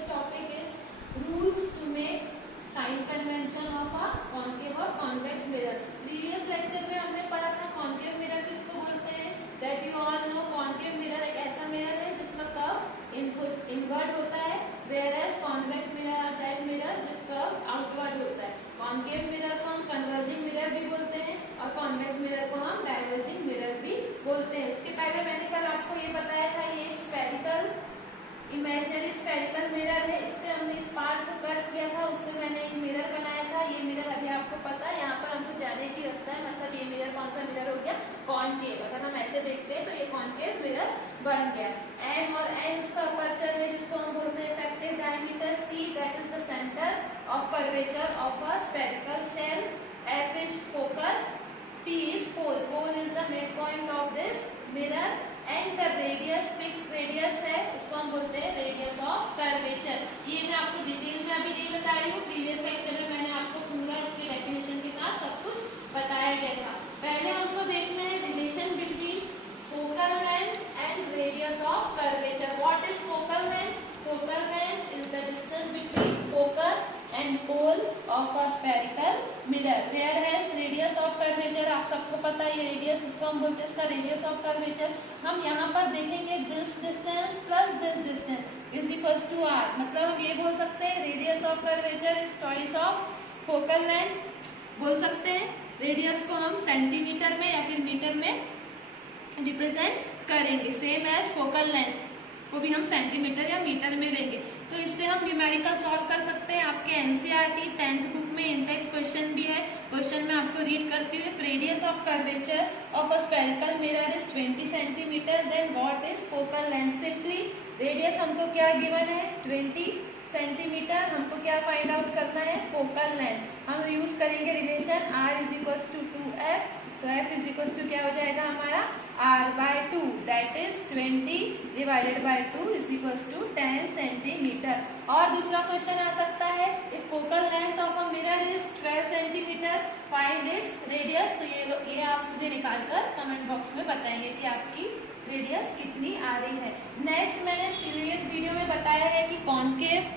today's topic is rules to make sign convention of a concave or convex mirror. Previous lecture में हमने पढ़ा था concave mirror किसको बोलते हैं. That you all know concave mirror एक ऐसा mirror है जिसका curve inward होता है, whereas convex mirror or that mirror जो curve outward होता है. concave mirror को हम converging mirror भी बोलते हैं और convex mirror को हम diverging mirror भी बोलते हैं. इसके पहले मैंने कल आपको ये बताया था ये एक spherical इमेजिनरी स्फेरिकल मिरर है. इसके हमने इस पार्ट को कट किया था, उससे मैंने एक मिरर बनाया था. ये मिरर अभी आपको पता है, यहाँ पर हमको जाने की रास्ता है. मतलब ये मिरर कौन सा मिरर हो गया, कॉनकेव. अगर हम ऐसे देखते हैं तो ये कॉनकेव मिरर बन गया. एम और एन इसका अपर्चर है जिसको हम बोलते हैं effective diameter. C that is the centre of curvature of a spherical shell. F is focus. P is pole. Pole is the midpoint of this mirror. And the radius fixed radius है, इसको हम बोलते हैं radius of curvature. ये मैं आपको detail में अभी नहीं बता रही हूँ. प्रीवियस लेक्चर में मैंने आपको पूरा इसके डेफिनेशन के साथ सब कुछ बताया गया था. पहले हमको देखना है relation between focal length and radius of curvature. What is focal length? Focal length is the distance between focus and pole of a spherical mirror. Whereas radius of curvature आप सबको पता है, ये radius इसको हम बोलते हैं इसका radius of curvature. हम यहाँ पर देखेंगे this distance plus this distance is equals to r. मतलब हम ये बोल सकते हैं radius of curvature is twice of focal length. बोल सकते हैं radius को हम सेंटीमीटर में या फिर मीटर में रिप्रेजेंट करेंगे. सेम एज फोकल लेंथ को भी हम सेंटीमीटर या मीटर में लेंगे. तो इससे हम न्यूमेरिकल सॉल्व कर सकते हैं. आपके एनसीईआरटी 10th बुक में इंडेक्स क्वेश्चन भी है. क्वेश्चन में आपको रीड करती हुई radius of curvature of a spherical mirror is 20 centimetre. Then what is focal length? Simply radius हमको क्या गिवन है, 20 सेंटीमीटर. हमको क्या फाइंड आउट करना है, फोकल लेंथ. हम यूज करेंगे relation r is equals to 2f. तो f इज इक्वल्स टू क्या हो जाएगा हमारा r/2. That is 20 divided by 2 is equals to 10 centimetre. और दूसरा क्वेश्चन आ सकता है, if focal length of a mirror is 12 centimetre find its radius. तो ये आप मुझे निकाल कर कमेंट बॉक्स में बताएंगे कि आपकी रेडियस कितनी आ रही है. नेक्स्ट मैंने प्रीवियस वीडियो में बताया है कि कॉनकेव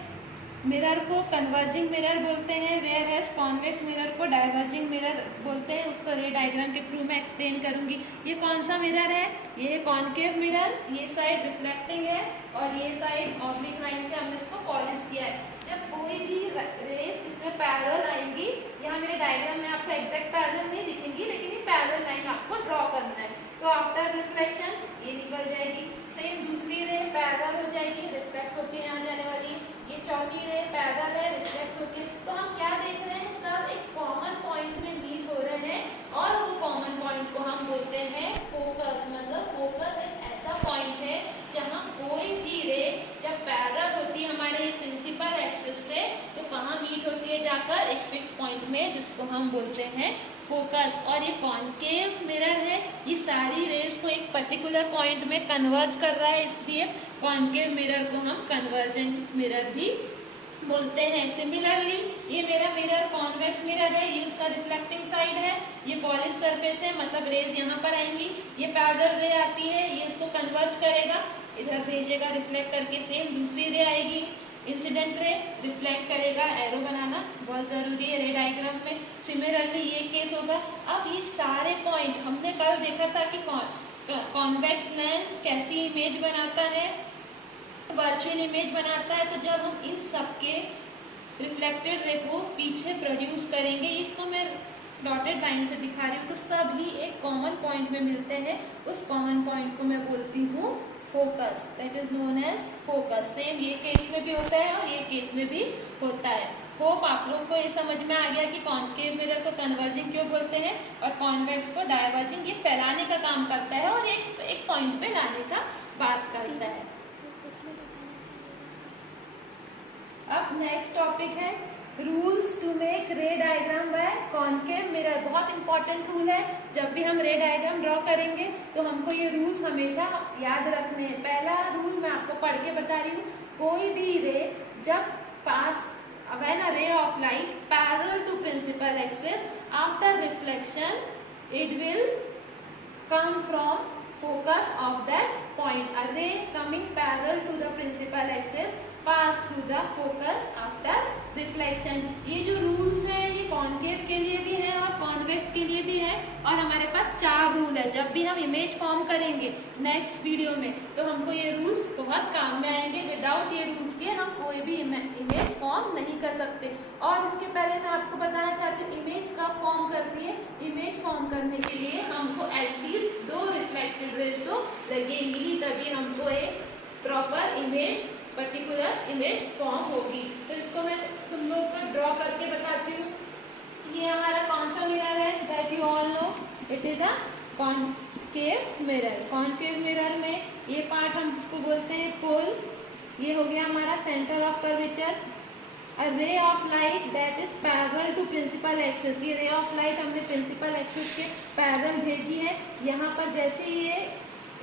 मिरर को कन्वर्जिंग मिरर बोलते हैं, वेयर एज कॉन्वेक्स मिरर को डाइवर्जिंग मिरर बोलते हैं. उसको रे डायग्राम के थ्रू मैं एक्सप्लेन करूंगी. ये कौन सा मिरर है, ये कॉनकेव मिरर. ये साइड रिफ्लेक्टिंग है और ये साइड ऑब्लिक लाइन से हमने इसको पॉलिश किया है. जब कोई भी रेस इसमें पैरेलल आएंगी, यहाँ मेरे डायग्राम में आपको एग्जैक्ट पैरेलल नहीं दिखेंगी, लेकिन ये पैरेलल लाइन आपको ड्रॉ करना है. तो आफ्टर रिफ्लेक्शन ये निकल जाएगी. सेम दूसरी रे पैरेलल हो जाएगी, रिफ्लेक्ट होके यहाँ जाने वाली. ये चौथी रे पैरेलल है, रिफ्लेक्ट होके. तो हम क्या देख रहे हैं, सब एक कॉमन पॉइंट में मीट हो रहे हैं और वो कॉमन पॉइंट को हम बोलते हैं फोकस. मतलब फोकस एक ऐसा पॉइंट है जहाँ कोई भी रे जब पैरेलल होती है हमारे प्रिंसिपल एक्सिस से, तो कहाँ मीट होती है, जाकर एक फिक्स पॉइंट में, जिसको हम बोलते हैं फोकस. और ये कॉनकेव मिरर है, ये सारी रेस को एक पर्टिकुलर पॉइंट में कन्वर्ज कर रहा है, इसलिए कॉनकेव मिरर को हम कन्वर्जेंट मिरर भी बोलते हैं. सिमिलरली ये मेरा मिरर कॉन्वेक्स मिरर है, ये उसका रिफ्लेक्टिंग साइड है. ये पॉलिश सरफेस है, मतलब रेज यहाँ पर आएंगी. ये पैरेलल रे आती है, ये इसको कन्वर्ज करेगा, इधर भेजेगा रिफ्लेक्ट करके. सेम दूसरी रे आएगी, इंसिडेंट रे, रिफ्लेक्ट करेगा. एरो बनाना बहुत ज़रूरी है रे डायग्राम में. सिमिलरली ये केस होगा. अब ये सारे पॉइंट हमने कल देखा था कि कॉन्वेक्स लेंस कैसी इमेज बनाता है, वर्चुअल इमेज बनाता है. तो जब हम इन सबके रिफ्लेक्टेड रे को पीछे प्रोड्यूस करेंगे, इसको मैं डॉटेड लाइन से दिखा रही हूँ, तो सभी एक कॉमन पॉइंट में मिलते हैं. उस कॉमन पॉइंट को मैं बोलती हूँ focus. That is known as focus. Same ये केस में भी होता है और ये केस में भी होता है. होप आप लोग को ये समझ में आ गया कि कॉनकेव मिरर को कन्वर्जिंग क्यों बोलते हैं और कॉन्वेक्स को डाइवर्जिंग. ये फैलाने का काम करता है और एक पॉइंट पे लाने का बात करता है. अब नेक्स्ट टॉपिक है rules to make ray diagram by concave mirror. बहुत इंपॉर्टेंट रूल है. जब भी हम रे डायग्राम ड्रॉ करेंगे तो हमको ये रूल्स हमेशा याद रखने हैं. पहला रूल मैं आपको पढ़ के बता रही हूँ. कोई भी रे जब पास when a ray of light parallel to principal axis after reflection it will come from focus of that point. A ray coming parallel to the principal axis passed through the focus after reflection. ये जो rules है ये concave के लिए भी है और convex के लिए भी है। और हमारे पास 4 रूल है। जब भी हम इमेज फॉर्म करेंगे नेक्स्ट वीडियो में तो हमको ये रूल्स बहुत काम में आएंगे। विदाउट ये रूल्स के हम कोई भी इमेज फॉर्म नहीं कर सकते। और इसके पहले मैं आपको बताना चाहती हूँ इमेज कब फॉर्म करती है। इमेज फॉर्म करने के लिए हमको एटलीस्ट 2 रिफ्लेक्टेड रेज तो लगेंगी ही, तभी हमको एक proper image particular image form होगी। तो इसको मैं तुम लोग को ड्रॉ करके बताती हूँ। ये हमारा कौन सा मिरर है, that you all know, it is a concave mirror. Concave mirror में ये पार्ट हम इसको बोलते हैं पोल। ये हो गया हमारा centre of curvature. A ray of light that is parallel to principal axis. ये रे ऑफ लाइट हमने प्रिंसिपल एक्सिस के पैरेलल भेजी है। यहाँ पर जैसे ये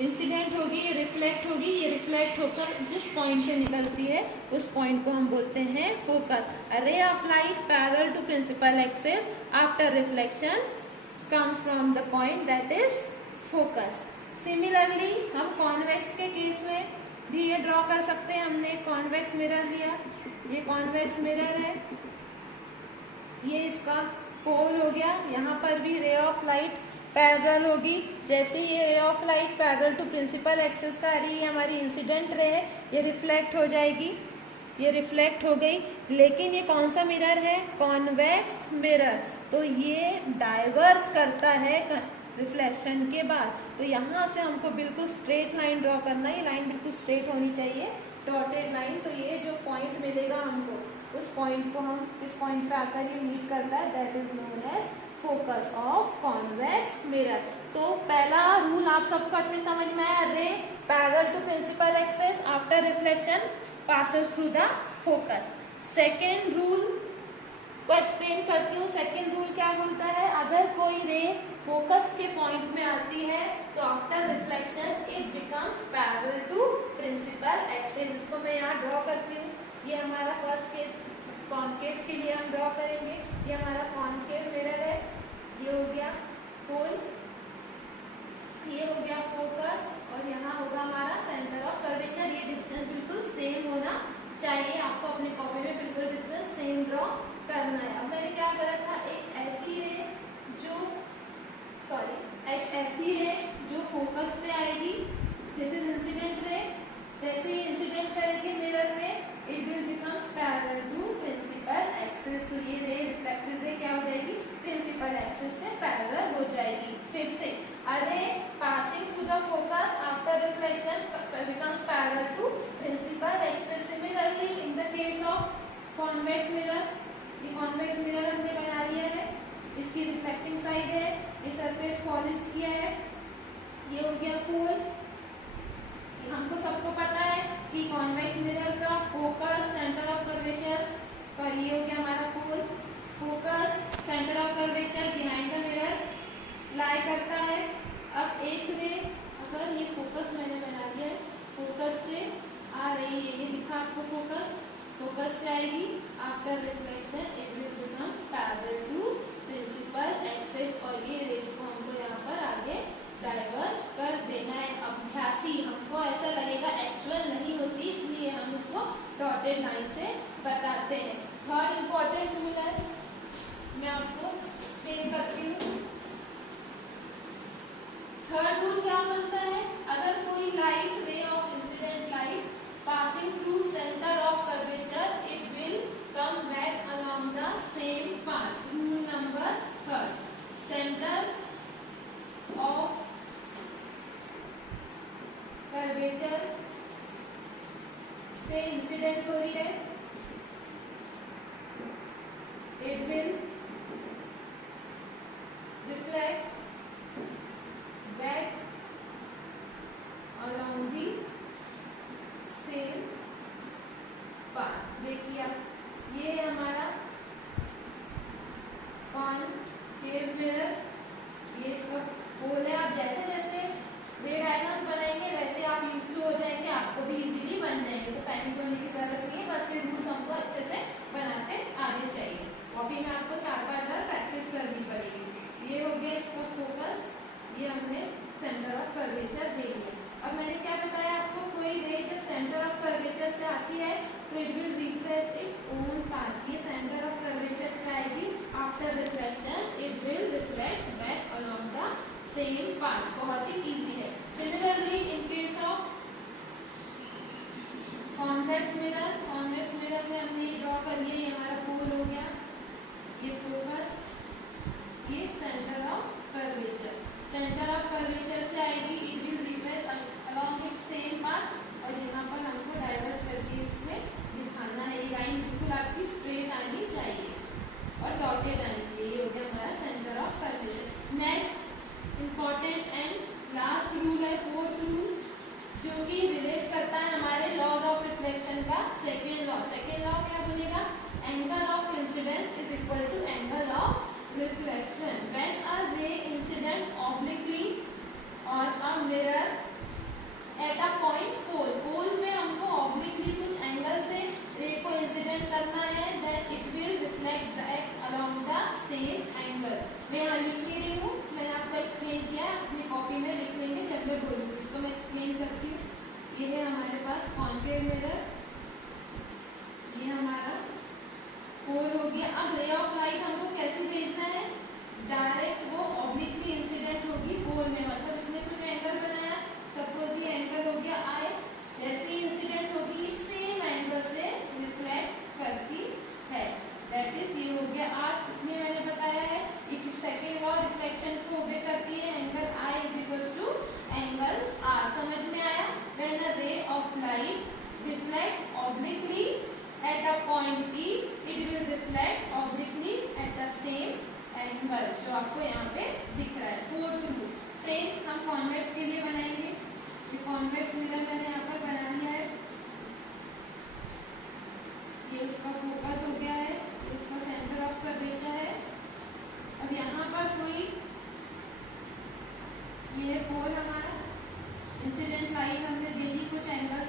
इंसिडेंट होगी, ये रिफ्लेक्ट होगी, ये रिफ्लेक्ट होकर जिस पॉइंट से निकलती है उस पॉइंट को हम बोलते हैं focus. A ray of light parallel to principal axis after reflection comes from the point that is focus. Similarly हम कॉन्वेक्स के केस में भी ये ड्रॉ कर सकते हैं। हमने कॉन्वेक्स मिरर लिया, ये कॉन्वेक्स मिरर है, ये इसका पोल हो गया। यहाँ पर भी रे ऑफ लाइट पैरेलल होगी। जैसे ये ray of light parallel to principal axis का आ रही है, हमारी इंसिडेंट रे है, ये रिफ्लेक्ट हो जाएगी, ये रिफ्लेक्ट हो गई। लेकिन ये कौन सा मिरर है, कॉन्वेक्स मिरर, तो ये डाइवर्ज करता है रिफ्लेक्शन के बाद। तो यहाँ से हमको बिल्कुल स्ट्रेट लाइन ड्रॉ करना है। ये लाइन बिल्कुल स्ट्रेट होनी चाहिए, डॉटेड लाइन। तो ये जो पॉइंट मिलेगा हमको, उस पॉइंट को हम किस पॉइंट पे आकर ये मीट करता है, that is known as focus of convex mirror. तो पहला रूल आप सबको अच्छे समझ में आया, ray parallel to principal axis after reflection passes through the focus. Second rule को एक्सप्लेन करती हूँ। सेकेंड रूल क्या बोलता है, अगर कोई रे फोकस के पॉइंट में आती है तो after reflection it becomes parallel to principal axis. इसको मैं यहाँ ड्रॉ करती हूँ। ये हमारा फर्स्ट केस कॉनकेव के लिए हम ड्रॉ करेंगे। ये हमारा कॉनकेव मिरर है, ये हो गया पोल, ये हो गया फोकस, और यहाँ होगा हमारा सेंटर ऑफ कर्वेचर। ये डिस्टेंस बिल्कुल सेम होना चाहिए, आपको अपने कॉपी में बिल्कुल डिस्टेंस सेम ड्रॉ करना है। अब मैंने क्या करा था, एक ऐसी रे जो फोकस पे आएगी, दिस इज इंसिडेंट रे। जैसे ही इंसिडेंट करेगी मिरर में, it will becomes parallel to principal axis. तो ये रे रिफ्लेक्टेड रे क्या हो जाएगी, प्रिंसिपल एक्सिस से पैरेलल हो जाएगी। फिर से a ray passing through the focus after reflection becomes parallel to principal axis. Similarly in the case of convex mirror, ये कॉन्वेक्स मिरर हमने बना लिया है, इसकी रिफ्लेक्टिंग साइड है, ये सरफेस पॉलिश किया है, ये हो गया पोल। हमको सबको पता है कि कॉन्वेक्स मिरर का focus centre of curvature, sorry ये हो गया हमारा pole, focus centre of curvature behind the mirror lie करता है। अब एक रे अगर ये फोकस मैंने बना दिया है, फोकस से आ रही है, ये दिखा आपको फोकस से आएगी, after reflection it will becomes parallel to principal axis. और ये रेस को हमको यहाँ पर आगे डाइवर्ज कर देना है। अभ्यासी, हमको ऐसा लगेगा एक्चुअल नहीं होती, इसलिए हम इसको डॉटेड लाइन से बताते हैं। थर्ड इम्पॉर्टेंट रूल है, मैं आपको एक्सप्लेन करती हूँ। थर्ड रूल क्या बोलता है, अगर कोई light ray of incident light passing through centre of curvature it will come back along the same path. Rule number third, centre of curvature से इंसिडेंट हो रही है, it will reflect back along the same path। देखिए आप, ये है हमारा concave mirror, ये इसका पोल है। आप जैसे जैसे रे डायग्राम बनाएंगे वैसे आप यूज्ड टू हो जाएंगे, आपको भी इजीली बन जाएंगे। तो पैनिक होने की जरूरत नहीं है, बस ये रूल्स हमको अच्छे से बनाते आने चाहिए। कॉपी में आपको 4-5 बार प्रैक्टिस करनी पड़ेगी। ये हो गया इसका फोकस, ये हमने सेंटर ऑफ कर्वेचर ले लिया। अब मैंने क्या बताया आपको, कोई रे जब सेंटर ऑफ कर्वेचर से आती है तो it will trace its own path, ये सेंटर ऑफ कर्वेचर पे आएगी। After reflection it will reflect back along the same path. बहुत ही इजी है। Similarly in case of convex mirror, convex mirror में हमने ये ड्रॉ कर लिया, ये हमारा पोल हो गया, ये फोकस, ये centre of curvature. Centre of curvature से आएगी, it will reverse along it's same path, और यहाँ पर हमको डाइवर्स करके इसमें दिखाना है। ये लाइन बिल्कुल आपकी स्ट्रेट आनी चाहिए और डॉटेड आनी चाहिए। ये हो गया हमारा centre of curvature. Next important and last rule है, फोर्थ रूल, जो कि रिलेट करता है हमारे लॉज ऑफ रिफ्लेक्शन का सेकेंड लॉ। सेकेंड लॉ क्या बनेगा? Angle of incidence is equal to angle of reflection when a ray incident obliquely on a mirror at a point pole, pole में हमको obliquely कुछ angle से रे को incident करना है, then it will reflect back along the same angle। मैं यहाँ लिख नहीं रही हूँ, मैंने आपको एक्सप्लेन किया है, अपनी कॉपी में लिख लेंगे जब मैं बोलूँगी। इसको मैं एक्सप्लेन करती हूँ। ये है हमारे पास कॉन्केव मिरर, ये हमारा पोल हो गया। अब रे ऑफ लाइट हमको कैसे भेजना है? डायरेक्ट वो ऑब्लिकली इंसिडेंट होगी पोल में, मतलब इसने कुछ एंगल बनाया, सपोज ये एंगल हो गया आई, जैसे ही इंसिडेंट होगी सेम एंगल से रिफ्लेक्ट करती है, दैट इज ये हो गया आर। इसलिए मैंने बताया है इफ सेकेंड लॉ रिफ्लेक्शन को ओबे करती है, angle I is equal to angle R. समझ में आया? When a ray of light reflects obliquely at a point P, it will reflect obliquely at the same angle, जो आपको यहाँ पे दिख रहा है। फोर्थ रूल सेम हम कॉन्वेक्स के लिए बनाएंगे। ये कॉन्वेक्स मिरर मैंने यहाँ पर बना लिया है, ये उसका फोकस हो गया है, ये उसका सेंटर ऑफ कर्वेचर है। अब यहाँ पर कोई ये पोल हमारा इंसिडेंट लाइट हमने भेजी कुछ एंगल